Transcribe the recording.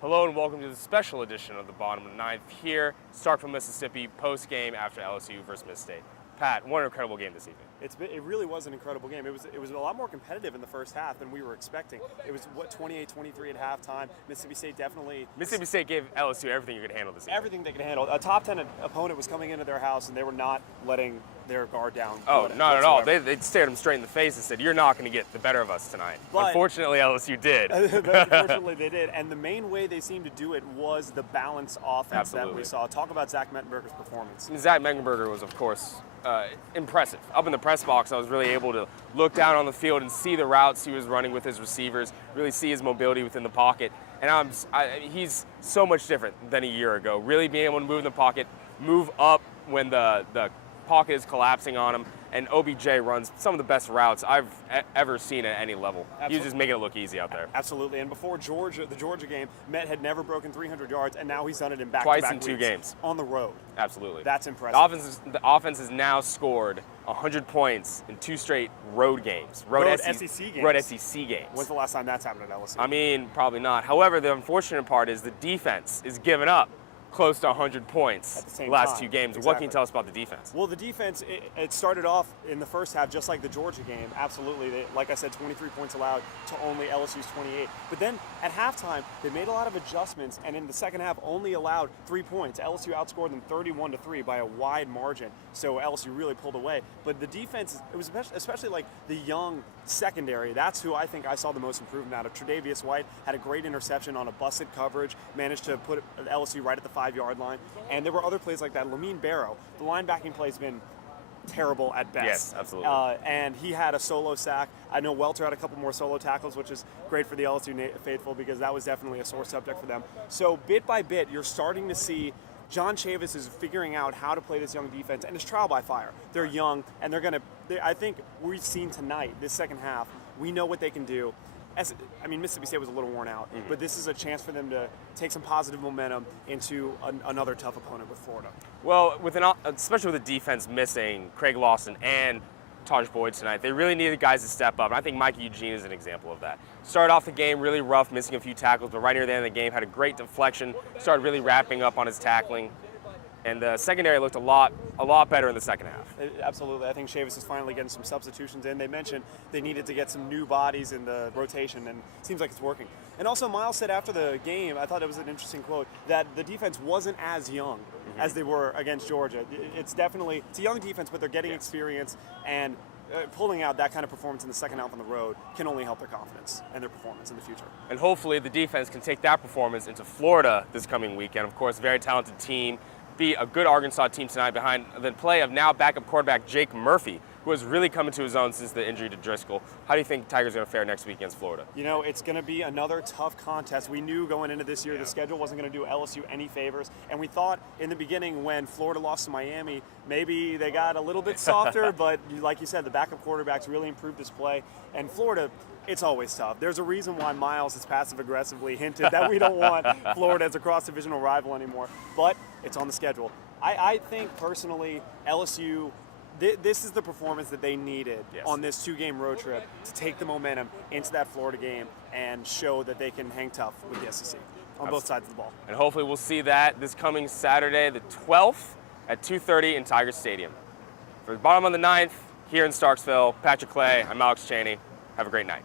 Hello and welcome to the special edition of the bottom of the ninth here, Starkville, Mississippi, post-game after LSU versus Miss State. Pat, what an incredible game this evening. It really was an incredible game. It was a lot more competitive in the first half than we were expecting. It was, 28-23 at halftime. Mississippi State gave LSU everything you could handle this evening. everything they could handle. A top 10 opponent was coming into their house, and they were not letting their guard down. Oh, not at all. They stared them straight in the face and said, "You're not going to get the better of us tonight." But unfortunately, LSU did. Unfortunately, they did. And the main way they seemed to do it was the balanced offense that we saw. Talk about Zach Mettenberger's performance. Zach Mettenberger was, of course, impressive. Up in the press box, I was really able to look down on the field and see the routes he was running with his receivers, really see his mobility within the pocket. And he's so much different than a year ago. Really being able to move in the pocket, move up when the pocket is collapsing on him, and OBJ runs some of the best routes I've ever seen at any level. Absolutely. He's just making it look easy out there. Absolutely. And before the Georgia game, Met had never broken 300 yards, and now he's done it in back-to-back twice in 2 weeks games on the road. Absolutely. That's impressive. The offense has now scored 100 points in 2 straight road games. Road SEC games. Road SEC games. When's the last time that's happened at LSU? I mean, probably not. However, the unfortunate part is the defense is giving up close to 100 points at the same last time. 2 games. Exactly. What can you tell us about the defense? Well, the defense, it started off in the first half just like the Georgia game. Absolutely. Like I said, 23 points allowed to only LSU's 28. But then at halftime, they made a lot of adjustments, and in the second half only allowed 3 points. LSU outscored them 31-3 by a wide margin, so LSU really pulled away. But the defense, it was especially like the young secondary. That's who I think I saw the most improvement out of. Tre'Davious White had a great interception on a busted coverage, managed to put LSU right at the 5-yard line. And there were other plays like that. Lamine Barrow, the linebacking play has been terrible at best. Yes, absolutely. And he had a solo sack. I know Welter had a couple more solo tackles, which is great for the LSU faithful because that was definitely a sore subject for them. So bit by bit, you're starting to see John Chavis is figuring out how to play this young defense, and it's trial by fire. They're young, and I think we've seen tonight, this second half, we know what they can do. Mississippi State was a little worn out, but this is a chance for them to take some positive momentum into another tough opponent with Florida. Well, especially with the defense missing Craig Lawson and Taj Boyd tonight, they really needed guys to step up. And I think Mike Eugene is an example of that. Started off the game really rough, missing a few tackles, but right near the end of the game had a great deflection, started really wrapping up on his tackling. And the secondary looked a lot better in the second half. Absolutely. I think Chavis is finally getting some substitutions in. They mentioned they needed to get some new bodies in the rotation, and it seems like it's working. And also, Miles said after the game, I thought it was an interesting quote, that the defense wasn't as young as they were against Georgia. It's a young defense, but they're getting experience, and pulling out that kind of performance in the second half on the road can only help their confidence and their performance in the future. And hopefully the defense can take that performance into Florida this coming weekend. Of course, a very talented team. Be a good Arkansas team tonight behind the play of now backup quarterback Jake Murphy, who has really come into his own since the injury to Driscoll. How do you think Tigers are going to fare next week against Florida? You know, it's going to be another tough contest. We knew going into this year the schedule wasn't going to do LSU any favors, and we thought in the beginning when Florida lost to Miami, maybe they got a little bit softer, but like you said, the backup quarterbacks really improved this play, and Florida, it's always tough. There's a reason why Miles has passive-aggressively hinted that we don't want Florida as a cross-divisional rival anymore, but it's on the schedule. I think, personally, LSU, this is the performance that they needed on this 2-game road trip to take the momentum into that Florida game and show that they can hang tough with the SEC on both sides of the ball. And hopefully we'll see that this coming Saturday, the 12th, at 2:30 in Tiger Stadium. For the bottom of the ninth, here in Starksville, Patrick Clay, I'm Alex Chaney. Have a great night.